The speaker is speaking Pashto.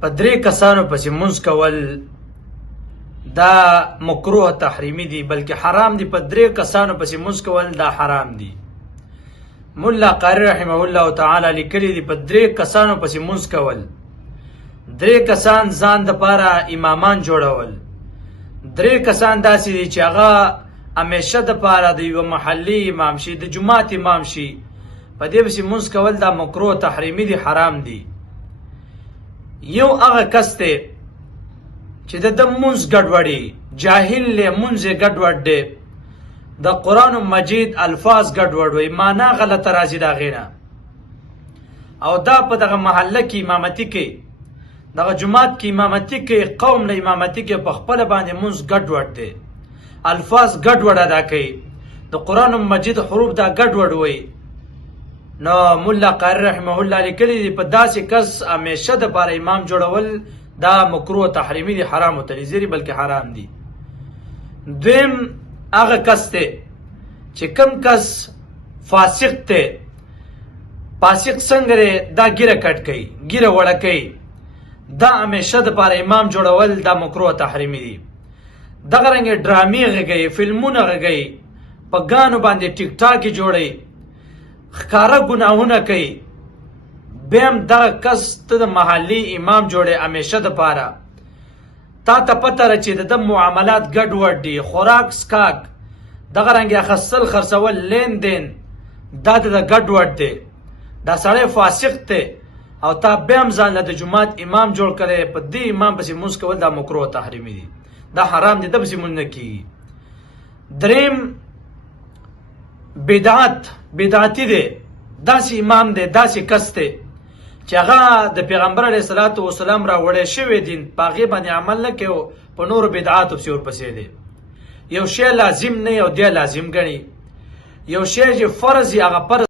په درې کسانو پسې مونځ کول دا مکروه تحریمی دی، بلکې حرام دی. په درې کسانو پسې مونځ کول دا حرام دی. مولا قاری رحمه الله تعالی لیکلی دی په درې کسانو پسې مونځ کول، درې کسان ځان د پاره امامان جوړول، درې کسان داسې دي چې هغه همیشه د پاره د یو محلي امام شي، د جماعت امام شي. په دې پسې مونځ کول دا مکروه تحریمی دی، حرام دی. یو هغه کس دی چې د مونځ ګډوډي، جاهل له مونځ ګډوډ دی، د قرآن مجید الفاظ ګډوډ وي، معنا غلطه راځي دا غینا، او دا په دغه محله کې امامتي کې، دغه جماعت کې امامتي کې، قوم له امامتي کې په خپل باندې مونځ ګډوډ دی، الفاظ ګډوډ ادا کوي، د قرآن مجید حروف دا ګډوډ وي. نو مولا قاری رحمه الله لیکلی دی په داسې کس همیشه د پاره امام جوړول دا مکروه تحریمی دی، حرام وتنزیری بلکې حرام دی. دویم هغه کس ته چې کم کس فاسق ته، فاسق څنګه دا ګیره کټ کوي، ګیره وړه کوي، دا همیشه د پاره امام جوړول دا مکروه تحریمی دی. دغه رنګ ډرامې غږی، فلمونه غږی، په ګانو باندې ټیک ټاک جوړي، ښکاره ګناهونه کوي، بیم دغه کس ته د محلي امام جوړي همیشه د پاره. تا ته پته ده چې د معاملات ګډوډ دي، خوراک سکاک، دغه رنګ اخیستل خرڅول، لین دین دا د ګډوډ دی، دا سړی فاسق دی، او تا بیم ځان له د جماعت امام جوړ کړی، په دې امام پسې مونځ کول دا مکروه تحریمي دی، دا حرام دی، دا پسې مونځ نه کیږي. دریم بدعتي دی، داسې امام دی، داسې کس دی چې هغه د پیغمبر علیه الصلاة والسلام راوړی شوی دین په هغې باندې عمل نه کوي، په نورو بدعاتو پسې ورپسې دی. یو شی لازم نه او دی لازم ګڼي، یو شی چې فرض وي هغه فرض